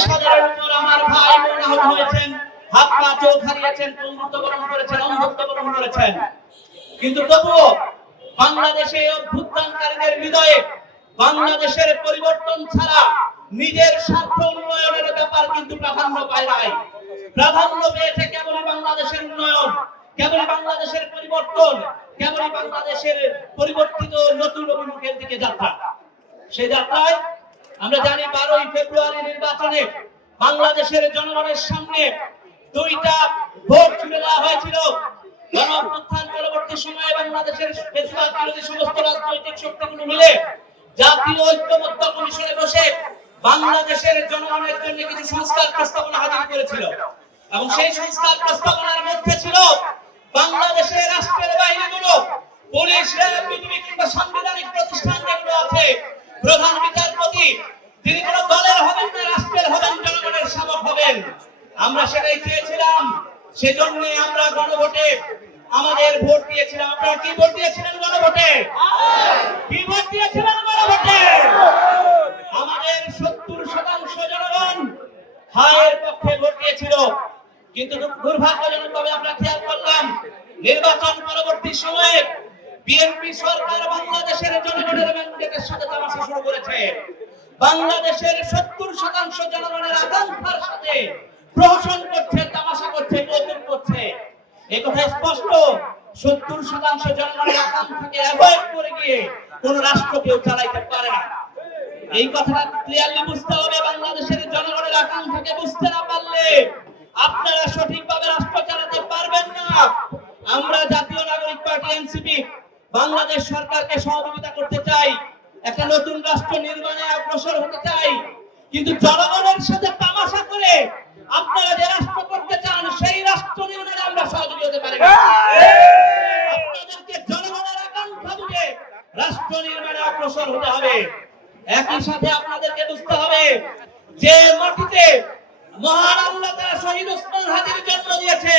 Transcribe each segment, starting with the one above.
30,000-এর উপর আমার ভাই বোন আহত হয়েছেন, হাত পা চোখ হারিয়েছেন, মৃত্যুবরণ করেছেন, অন্ধত্ববরণ করেছেন। কিন্তু তবুও বাংলাদেশে অভ্যুত্থানকারীদের হৃদয়ে বাংলাদেশের পরিবর্তন ছাড়া নিজের স্বার্থ উন্নয়নের ব্যাপার কিন্তু প্রাধান্য পায় নাই। প্রাধান্য পেয়েছে কেবলই বাংলাদেশের উন্নয়ন, কেবলই বাংলাদেশের পরিবর্তন, কেবলই বাংলাদেশের পরিবর্তিত নতুন অভিমুখের দিকে যাত্রা। সেই যাত্রায় আমরা জানি 12ই ফেব্রুয়ারি নির্বাচনে বাংলাদেশের জনগণের সামনে দুইটা ভোট ছুড়ে দেওয়া হয়েছিল। গণঅভ্যুত্থান পরবর্তী সময়ে বাংলাদেশের ফ্যাসিবাদ বিরোধী সমস্ত রাজনৈতিক শক্তিগুলো মিলে জাতীয় ঐক্যমত্য কমিশনে বসে বাংলাদেশের জনগণের জন্য কিছু সংস্কার প্রস্তাবনা হাজির করেছিল এবং সেই সংস্কার প্রস্তাবনার মধ্যে ছিল বাংলাদেশের রাষ্ট্রের বাহিনীগুলো, পুলিশ, র্যাব, বিজিবি কিংবা সাংবিধানিক প্রতিষ্ঠান যেগুলো আছে, প্রধান বিচারপতি তিনি কোনো দলের হবেন না, রাষ্ট্রের হবেন, জনগণের সেবক হবেন। আমরা সেটাই চেয়েছিলাম, সেজন্য আমরা গণভোটে আমাদের ভোট দিয়েছিলাম। আপনারা কি ভোট দিয়েছিলেন গণভোটে? কি ভোট দিয়েছিলেন গণভোটে? আমাদের 70% জনগণ হায়ের পক্ষে ভোট দিয়েছিল। কিন্তু দুর্ভাগ্যজনকভাবে আমরা খেয়াল করলাম নির্বাচন পরবর্তী সময়ে বিএনপি সরকার বাংলাদেশের জনগণের ম্যান্ডেটের সাথে তামাশা শুরু করেছে। বাংলাদেশের 70% জনগণের আকাঙ্ক্ষার সাথে প্রহসন করছে, তামাশা করছে, কৌতুক করছে। এই কথা স্পষ্ট। 70% জনগণের আকাঙ্ক্ষাকে অ্যাভয়েড করে গিয়ে কোন রাষ্ট্র কেউ চালাইতে পারে না। এই কথাটা ক্লিয়ারলি বুঝতে হবে। বাংলাদেশের জনগণের আকাঙ্ক্ষাকে বুঝতে না পারলে আপনারা সঠিকভাবে রাষ্ট্র চালাতে পারবেন না। আমরা জাতীয় নাগরিক পার্টি এনসিপি বাংলাদেশ সরকারকে সহযোগিতা করতে চাই, একটা নতুন রাষ্ট্র নির্মাণে অগ্রসর হতে চাই। কিন্তু জনগণের সাথে তামাশা করে আপনারা যে রাষ্ট্র করতে চান সেই রাষ্ট্র নির্মাণে আমরা সহযোগী হতে পারি না। আপনাদেরকে জনগণের আকাঙ্ক্ষা বুঝে রাষ্ট্র নির্মাণে অগ্রসর হতে হবে। একই সাথে আপনাদেরকে বুঝতে হবে যে মাটিতে মহান আল্লাহ তাআলা শহীদ ওসমান হাদির জন্ম দিয়েছে,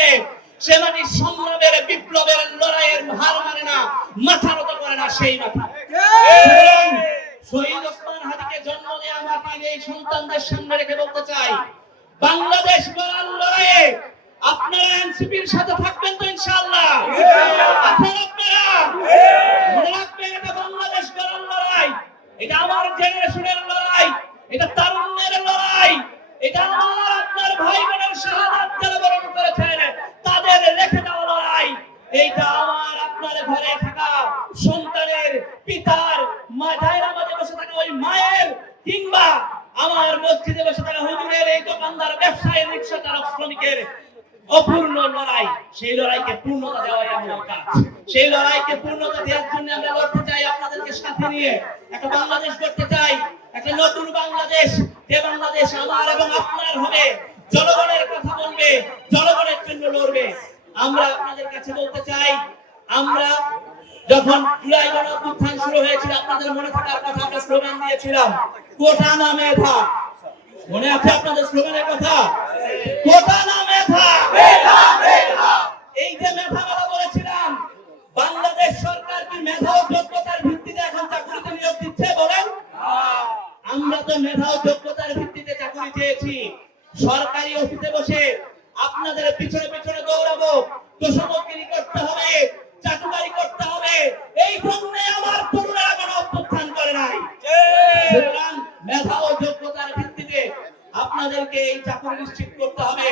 সে মাটি সংগ্রামের, বিপ্লবের, লড়াইয়ের হার মানে না, মাথা নত করে না সেই মাথা। শহীদ ওসমান হাদিকে জন্ম দেওয়া মাটির এই সন্তানদের সামনে রেখে বলতে চাই, বাংলাদেশ গড়ার লড়াইয়ে আপনারা এনসিপির সাথে থাকবেন তো ইনশাআল্লাহ? আপনারা মনে রাখবেন, এটা বাংলাদেশ গড়ার লড়াই, এটা আমার জেনারেশনের লড়াই, এটা তারুণ্যের লড়াই, এটা আমার আপনার ভাই বোনের শাহাদাত যারা বরণ করেছেন তাদের রেখে দেওয়া লড়াই। এইটা আমার আপনার ঘরে থাকা সন্তানের, পিতার, মায়ের মাঝে বসে থাকা ওই মায়ের, কিংবা আমার মসজিদে বসে থাকা হুজুরের, এই দোকানদার, ব্যবসায়ী, রিকশা চালক, শ্রমিকের অপূর্ণ লড়াই। সেই লড়াইকে পূর্ণতা দেওয়াই আমাদের কাজ। সেই লড়াইকে পূর্ণতা দেওয়ার জন্য আমরা লড়তে চাই, আপনাদেরকে সাথে নিয়ে একটা বাংলাদেশ গড়তে চাই, একটা নতুন বাংলাদেশ, যে বাংলাদেশ আমার এবং আপনার হবে, জনগণের কথা বলবে, জনগণের জন্য লড়বে। আমরা আপনাদের কাছে বলতে চাই, আমরা যখন জুলাই গণঅভ্যুত্থান শুরু হয়েছিল, আপনাদের মনে থাকার কথা, আমরা স্লোগান দিয়েছিলাম কোটা না মেধা। মনে আছে আপনাদের স্লোগানের কথা? কোটা না মেধা, মেধা মেধা। এই যে মেধা কথা বলেছিলাম, বাংলাদেশ সরকার কি মেধা ও যোগ্যতার ভিত্তিতে এখন চাকরিতে নিয়োগ দিচ্ছে বলেন? আমরা তো মেধা ও যোগ্যতার ভিত্তিতে চাকরি চেয়েছি। সরকারি অফিসে বসে আপনাদের পিছনে পিছনে দৌড়াবো, দোষমুক্তি করতে হবে, চাটুকারি করতে হবে, এই জন্য আমার তরুণেরা কোনো অভ্যুত্থান করে নাই। সুতরাং মেধা ও যোগ্যতার ভিত্তিতে আপনাদেরকে এই চাকরি নিশ্চিত করতে হবে।